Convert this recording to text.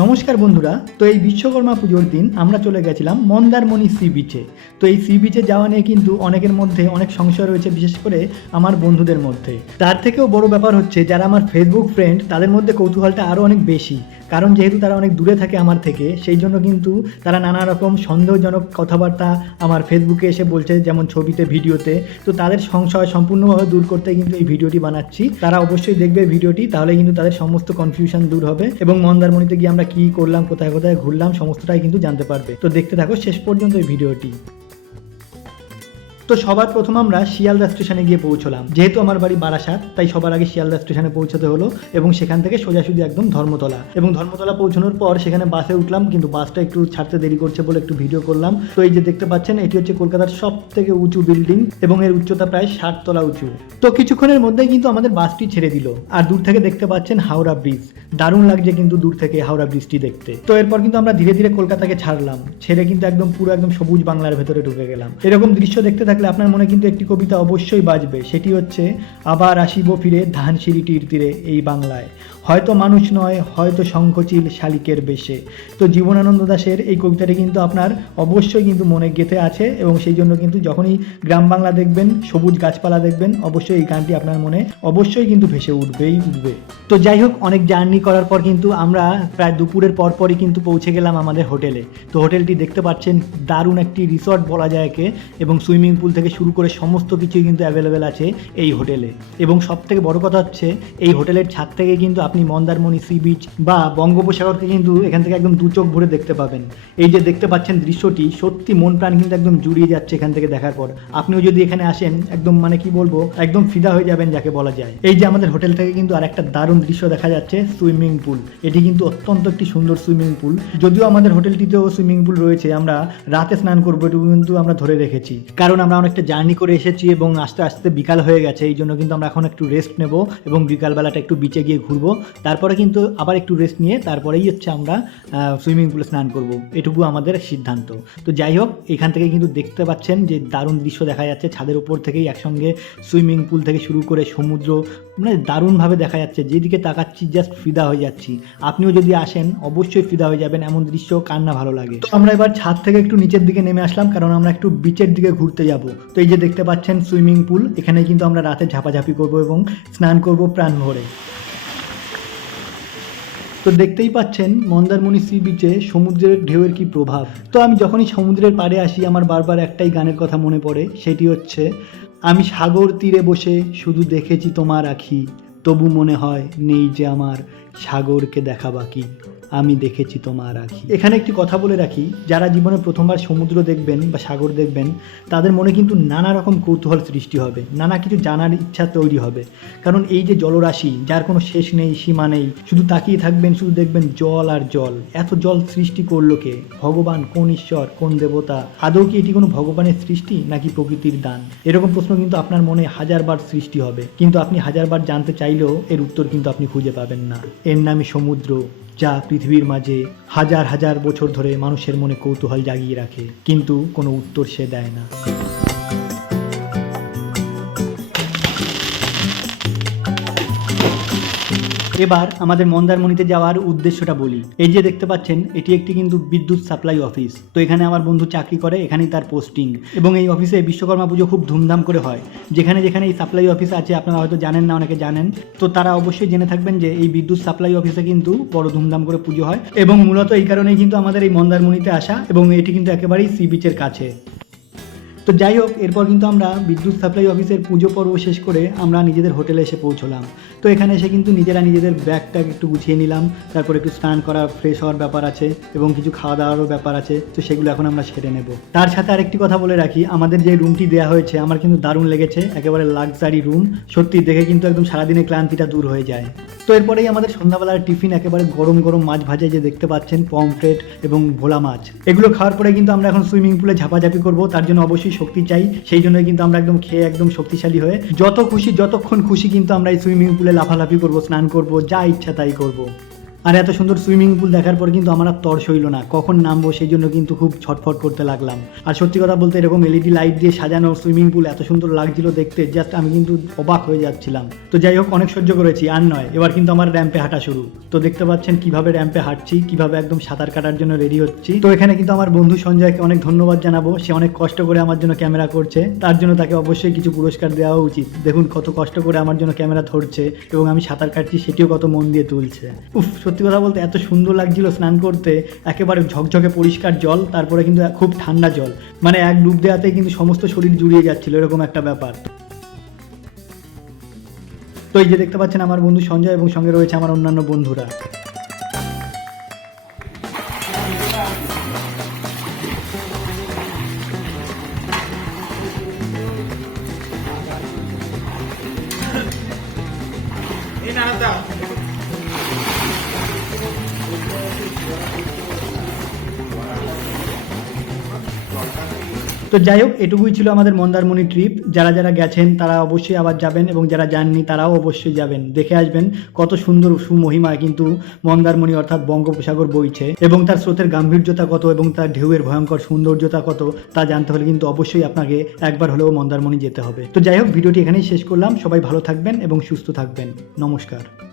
নমস্কার বন্ধুরা, তো এই বিশ্বকর্মা পুজোর দিন আমরা চলে গেছিলাম মন্দারমণি সি বিচে। তো এই সি বিচে যাওয়া নিয়ে কিন্তু অনেকের মধ্যে অনেক সংশয় রয়েছে, বিশেষ করে আমার বন্ধুদের মধ্যে। তার থেকেও বড় ব্যাপার হচ্ছে, যারা আমার ফেসবুক ফ্রেন্ড তাদের মধ্যে কৌতূহলটা আরও অনেক বেশি। কারণ যেহেতু তারা অনেক দূরে থাকে আমার থেকে, সেই জন্য কিন্তু তারা নানা রকম সন্দেহজনক কথাবার্তা আমার ফেসবুকে এসে বলছে, যেমন ছবিতে, ভিডিওতে। তো তাদের সংশয় সম্পূর্ণভাবে দূর করতে কিন্তু এই ভিডিওটি বানাচ্ছি। তারা অবশ্যই দেখবে ভিডিওটি তাহলে কিন্তু তাদের সমস্ত কনফিউশন দূর হবে এবং মন্দারমণিতে গিয়ে আমরা কি করলাম, কোথায় কোথায় ঘুরলাম, সমস্তটাই কিন্তু জানতে পারবে। তো দেখতে থাকো শেষ পর্যন্ত এই ভিডিওটি। তো সবার প্রথম আমরা শিয়ালদা স্টেশনে গিয়ে পৌঁছলাম। যেহেতু আমার বাড়ি বারাসাত, তাই সবার আগে শিয়ালদা স্টেশনে পৌঁছতে হলো এবং সেখান থেকে সোজাসুজি একদম ধর্মতলা। এবং ধর্মতলা পৌঁছানোর পর সেখানে বাসে উঠলাম, কিন্তু বাসটা একটু ছাড়তে দেরি করছে বলে একটু ভিডিও করলাম। তো এই যে দেখতে পাচ্ছেন, এটি হচ্ছে কলকাতার সব থেকে উঁচু বিল্ডিং এবং এর উচ্চতা প্রায় ষাট তলা উঁচু। তো কিছুক্ষণের মধ্যেই কিন্তু আমাদের বাসটি ছেড়ে দিল। আর দূর থেকে দেখতে পাচ্ছেন হাওড়া ব্রিজ। দারুণ লাগছে কিন্তু দূর থেকে হাওড়া ব্রিজটি দেখতে। তো এরপর কিন্তু আমরা ধীরে ধীরে কলকাতাকে ছাড়লাম। ছেড়ে কিন্তু একদম পুরো একদম সবুজ বাংলার ভেতরে ঢুকে গেলাম। এরকম দৃশ্য দেখতে থাকলে আপনার মনে কিন্তু একটি কবিতা অবশ্যই বাজবে। সেটি হচ্ছে, আবার আসিব ফিরে ধানসিঁড়িটির তীরে এই বাংলায়। হয়তো মানুষ নয়, হয়তো শঙ্খচিল শালিকের বেশে। তো জীবনানন্দ দাশের এই কবিতাটি কিন্তু আপনার অবশ্যই কিন্তু মনে গেঁথে আছে এবং সেই জন্য কিন্তু যখনই গ্রাম বাংলা দেখবেন, সবুজ গাছপালা দেখবেন, অবশ্যই এই গানটি আপনার মনে অবশ্যই কিন্তু ভেসে উঠবেই উঠবে। তো যাই হোক, অনেক জার্নি করার পর কিন্তু আমরা প্রায় দুপুরের পরপরই কিন্তু পৌঁছে গেলাম আমাদের হোটেলে। তো হোটেলটি দেখতে পাচ্ছেন, দারুণ একটি রিসর্ট বলা যায় একে এবং সুইমিং পুল থেকে শুরু করে সমস্ত কিছুই কিন্তু অ্যাভেলেবেল আছে এই হোটেলে। এবং সব থেকে বড় কথা হচ্ছে, এই হোটেলের ছাদ থেকে কিন্তু আপনি মন্দারমণি, সি বিচ বা বঙ্গোপসাগরকে কিন্তু এখান থেকে একদম দু চোখ ভরে দেখতে পাবেন। এই যে দেখতে পাচ্ছেন দৃশ্যটি, সত্যি মন প্রাণ কিন্তু একদম জুড়িয়ে যাচ্ছে এখান থেকে দেখার পর। আপনিও যদি এখানে আসেন, একদম মানে কি বলব, একদম ফিদা হয়ে যাবেন যাকে বলা যায়। এই যে আমাদের হোটেল থেকে কিন্তু আর একটা দারুণ দৃশ্য দেখা যাচ্ছে, সুইমিং পুল। এটি কিন্তু অত্যন্ত একটি সুন্দর সুইমিং পুল। যদিও আমাদের হোটেলটিতেও সুইমিং পুল রয়েছে, আমরা রাতে স্নান করব এটুকু কিন্তু আমরা ধরে রেখেছি। কারণ আমরা অনেকটা জার্নি করে এসেছি এবং আস্তে আস্তে বিকাল হয়ে গেছে, এই জন্য কিন্তু আমরা এখন একটু রেস্ট নেব এবং বিকালবেলাটা একটু বিচে গিয়ে ঘুরবো। তারপরে কিন্তু আবার একটু রেস্ট নিয়ে তারপরেই হচ্ছে আমরা সুইমিং পুলে স্নান করব। এটুকু আমাদের সিদ্ধান্ত। তো যাই হোক, এখান থেকে কিন্তু দেখতে পাচ্ছেন যে দারুণ দৃশ্য দেখা যাচ্ছে। ছাদের উপর থেকেই একসঙ্গে সুইমিং পুল থেকে শুরু করে সমুদ্র মানে দারুণভাবে দেখা যাচ্ছে। যেদিকে তাকাচ্ছি জাস্ট ফিদা হয়ে যাচ্ছি। আপনিও যদি আসেন, অবশ্যই ফিদা হয়ে যাবেন এমন দৃশ্য, কার না ভালো লাগে। তো আমরা এবার ছাদ থেকে একটু নিচের দিকে নেমে আসলাম, কারণ আমরা একটু বিচের দিকে ঘুরতে যাব। তো এই যে দেখতে পাচ্ছেন সুইমিং পুল এখানে কিন্তু আমরা রাতে ঝাপাঝাপি করব এবং স্নান করব প্রাণ ভরে। তো দেখতেই পাচ্ছেন মন্দারমণি সি বিচে সমুদ্রের ঢেউয়ের কি প্রভাব। তো আমি যখনই সমুদ্রের পাড়ে আসি, আমার বারবার একটাই গানের কথা মনে পড়ে, সেটি হচ্ছে, আমি সাগর তীরে বসে শুধু দেখেছি তোমার আখি, তবু মনে হয় নেই যে আমার সাগরকে দেখা বাকি। আমি দেখেছি তোমার আখি। এখানে একটি কথা বলে রাখি, যারা জীবনে প্রথমবার সমুদ্র দেখবেন বা সাগর দেখবেন, তাদের মনে কিন্তু নানা রকম কৌতূহল সৃষ্টি হবে, নানা কিছু জানার ইচ্ছা তৈরি হবে। কারণ এই যে জলরাশি, যার কোনো শেষ নেই, সীমা নেই, শুধু তাকিয়ে থাকবেন, শুধু দেখবেন জল আর জল। এত জল সৃষ্টি করল কে? ভগবান, কোন ঈশ্বর, কোন দেবতা? আদৌ কি এটি কোনো ভগবানের সৃষ্টি, নাকি প্রকৃতির দান? এরকম প্রশ্ন কিন্তু আপনার মনে হাজারবার সৃষ্টি হবে। কিন্তু আপনি হাজারবার জানতে চাইলেও এর উত্তর কিন্তু আপনি খুঁজে পাবেন না। এর নামই সমুদ্র। যা পৃথিবীর মাঝে হাজার হাজার বছর ধরে মানুষের মনে কৌতূহল জাগিয়ে রাখে, কিন্তু কোনো উত্তর সে দেয় না। এবার আমাদের মন্দারমণিতে যাওয়ার উদ্দেশ্যটা বলি। এই যে দেখতে পাচ্ছেন, এটি একটি কিন্তু বিদ্যুৎ সাপ্লাই অফিস। তো এখানে আমার বন্ধু চাকরি করে, এখানেই তার পোস্টিং। এবং এই অফিসে বিশ্বকর্মা পুজো খুব ধুমধাম করে হয়। যেখানে যেখানে এই সাপ্লাই অফিস আছে, আপনারা হয়তো জানেন না, অনেকে জানেন। তো তারা অবশ্যই জেনে থাকবেন যে এই বিদ্যুৎ সাপ্লাই অফিসে কিন্তু বড় ধুমধাম করে পুজো হয়। এবং মূলত এই কারণেই কিন্তু আমাদের এই মন্দারমণিতে আসা এবং এটি কিন্তু একেবারেই সি বিচের কাছে। তো যাই হোক, এরপর কিন্তু আমরা বিদ্যুৎ সাপ্লাই অফিসের পুজো পর্ব শেষ করে আমরা নিজেদের হোটেলে এসে পৌঁছলাম। তো এখানে এসে কিন্তু নিজেরা নিজেদের ব্যাগ ট্যাগ একটু গুছিয়ে নিলাম, তারপর একটু স্নান করা ফ্রেশ হওয়ার ব্যাপার আছে এবং কিছু খাওয়া দাওয়ারও ব্যাপার আছে, তো সেগুলো এখন আমরা সেরে নেব। তার সাথে আরেকটি কথা বলে রাখি, আমাদের যে রুমটি দেওয়া হয়েছে, আমার কিন্তু দারুণ লেগেছে, একেবারে লাক্সারি রুম সত্যি দেখে কিন্তু একদম সারাদিনের ক্লান্তিটা দূর হয়ে যায়। তো এরপরেই আমাদের সন্ধ্যাবেলার টিফিন একেবারে গরম গরম মাছ ভাজা যে দেখতে পাচ্ছেন পমফ্রেট এবং ভোলা মাছ। এগুলো খাওয়ার পরে কিন্তু আমরা এখন সুইমিং পুলে ঝাপাঝাপি করব, তার জন্য অবশ্যই শক্তি চাই। সেই জন্য কিন্তু আমরা একদম খেয়ে একদম শক্তিশালী হয়ে যত খুশি, যতক্ষণ খুশি কিন্তু আমরা এই সুইমিং পুলে লাফালাফি করব, স্নান করব, যা ইচ্ছা তাই করব। আর এত সুন্দর সুইমিং পুল দেখার পর কিন্তু আমার তর সইল না। কখন নামবো সেই জন্য কিন্তু খুব ছটফট করতে লাগলাম। আর সত্যি কথা বলতে এরকম এলইডি লাইট দিয়ে সাজানো সুইমিং পুল এত সুন্দর লাগছিল দেখতে জাস্ট আমি কিন্তু অবাক হয়ে যাচ্ছিলাম। তো যাই হোক, অনেক সহ্য করেছি, আর নয়, এবার কিন্তু আমার র্যাম্পে হাঁটা শুরু। তো দেখতে পাচ্ছেন কীভাবে র্যাম্পে হাঁটছি, কীভাবে একদম সাঁতার কাটার জন্য রেডি হচ্ছি। তো এখানে কিন্তু আমার বন্ধু সঞ্জয়কে অনেক ধন্যবাদ জানাব, সে অনেক কষ্ট করে আমার জন্য ক্যামেরা করছে। তার জন্য তাকে অবশ্যই কিছু পুরস্কার দেওয়া উচিত। দেখুন কত কষ্ট করে আমার জন্য ক্যামেরা ধরছে এবং আমি সাঁতার কাটছি, সেটিও কত মন দিয়ে তুলছে। উফ সত্যি কথা বলতে এত সুন্দর লাগছিল স্নান করতে, একেবারে ঝকঝকে পরিষ্কার জল, তারপরে কিন্তু খুব ঠান্ডা জল। মানে এক ডুব দেওয়াতে কিন্তু সমস্ত শরীর জুড়িয়ে যাচ্ছিল, এরকম একটা ব্যাপার। তো এই যে দেখতে পাচ্ছেন আমার বন্ধু সঞ্জয় এবং সঙ্গে রয়েছে আমার অন্যান্য বন্ধুরা। তো যাই হোক, এটুকুই ছিল আমাদের মন্দারমণি ট্রিপ যারা যারা গেছেন, তারা অবশ্যই আবার যাবেন এবং যারা যাননি, তারাও অবশ্যই যাবেন। দেখে আসবেন কত সুন্দর সুমহিমা কিন্তু মন্দারমণি অর্থাৎ বঙ্গোপসাগর বইছে এবং তার স্রোতের গাম্ভীর্যতা কত এবং তার ঢেউয়ের ভয়ঙ্কর সৌন্দর্যতা কত, তা জানতে হলে কিন্তু অবশ্যই আপনাকে একবার হলেও মন্দারমণি যেতে হবে। তো যাই হোক, ভিডিওটি এখানেই শেষ করলাম। সবাই ভালো থাকবেন এবং সুস্থ থাকবেন। নমস্কার।